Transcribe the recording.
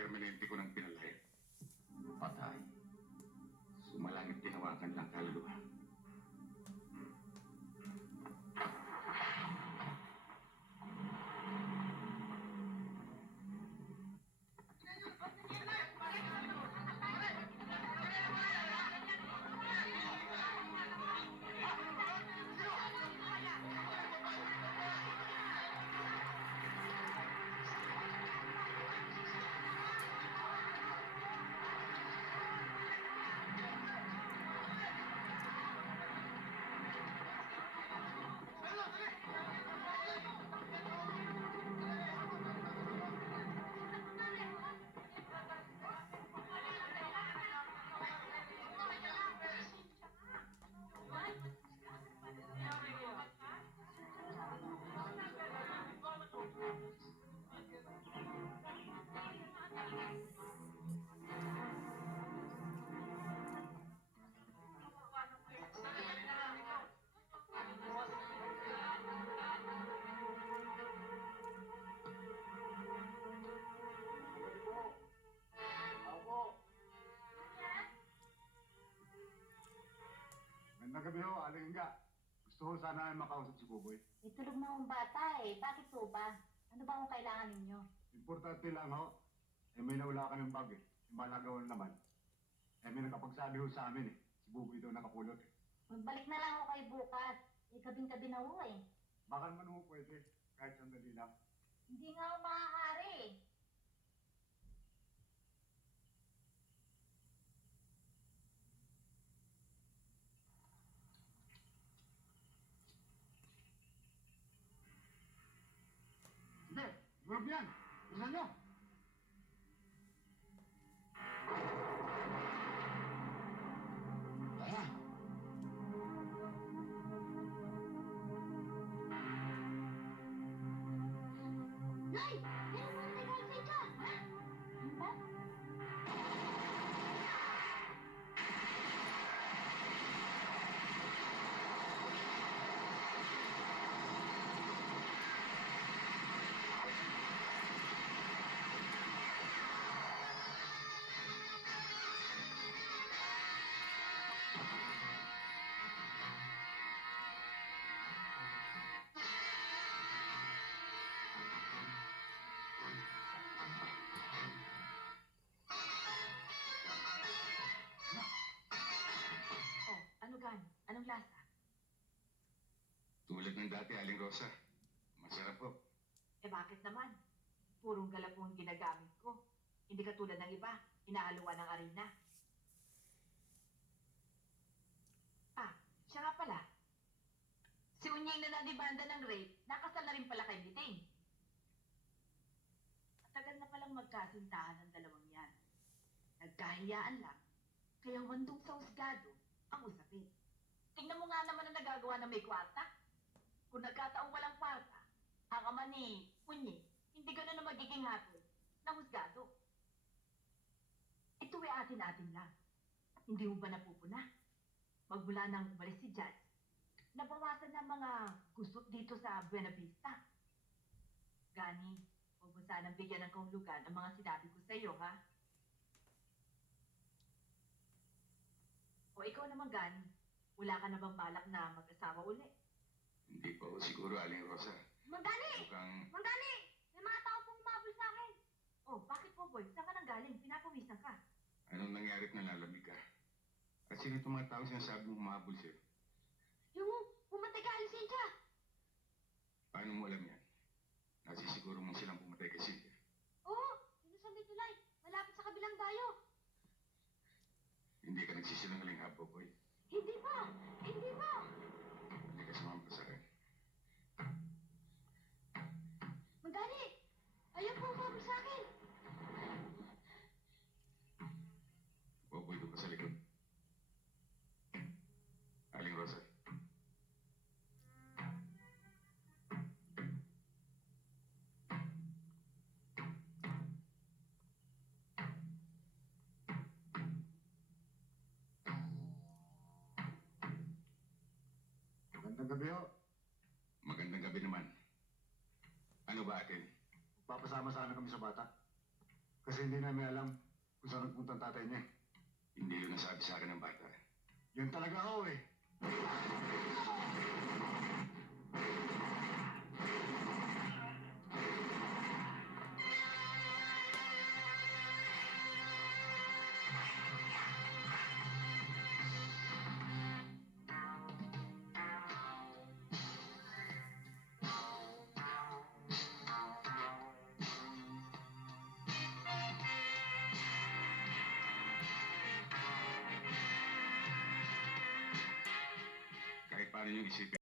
permanente ko ng pinalaya. Patay. Sumalangit tinawakan lang kaluluwa. Magandang gabi ho, Aling Inga. Gusto ko sana makausap si Buboy. Itulog na akong bata eh. Bakit po ba? Ano ba ang kailangan ninyo? Importante lang ho. May nawala kayong bag eh. Yung malagawan naman. May nakapagsabi ho sa amin eh. Si Buboy daw nakapulot eh. Magbalik na lang ako kayo bukas. Kabing-gabi na ho eh. Baka naman ho pwede. Kahit sandali lang. Hindi nga ako makakari eh. Sige, group yan. Isa nyo. Kaya. Nay! Meron mo na nag-alsay ka! Ha? Ano ba? Oh, ano gan? Anong lasa? Tulad ng dati, Aling Rosa. Masarap po. Eh bakit naman? Purong galapong ginagamit ko. Hindi katulad ng iba, inahaluan ng arena. Ah, siya nga pala. Si Unying na nadibanda ng rape, nakasal na rin pala kay Biting. Matagal na palang magkasintahan ng dalawang yan. Nagkahiyaan lang, kaya wandong sa husgado ang usapin. Tingnan mo nga naman ang nagagawa ng may kwarta. Kung nagkataong walang kwarta, ang ama ni Unying, hindi gano'n na magiging hatol ng husgado. Ito ay atin-atin lang. Hindi mo ba napupuna? Magmula nang umalis si Judge, nabawasan ng mga gusot dito sa Buena Vista. Gani, huwag mo sanang bigyan ng kahulugan ang mga sinabi ko sa iyo, ha? O ikaw naman, Gani, wala ka na bang balak na mag-asawa uli? Hindi pa ho siguro, Aling Rosa. Mandali! Mukhang Mandali! May mga tao pong umabol sa akin. Oh, bakit po, boy? Saan ka nang galing? Pinapawisan ka. anong nangyari at nalalamig ka? At sino itong mga tao sinasabi mong humahabol sa'yo? Yung pumatay ka, Alicentia. Paano mo alam yan? Nasisiguro mong silang pumatay kay Cynthia. Oo, dito sa may tulay. Malapit sa kabilang dayo. Hindi ka nagsisinungaling, ha, Boboy? Hindi po! Hindi po! Hindi ka sumama sa akin. Mandali! Ayaw po umabol sa akin. Boboy, doon ka sa likod. Aling Rosa. Magandang gabi ho. Magandang gabi naman. Ano ba atin? Papasama sana kami sa bata. Kasi hindi namin alam kung saan nagpunta ang tatay niya. Hindi yun nasabi sa akin ng bata. Yan talaga ako eh. Kahit paano yung isipin.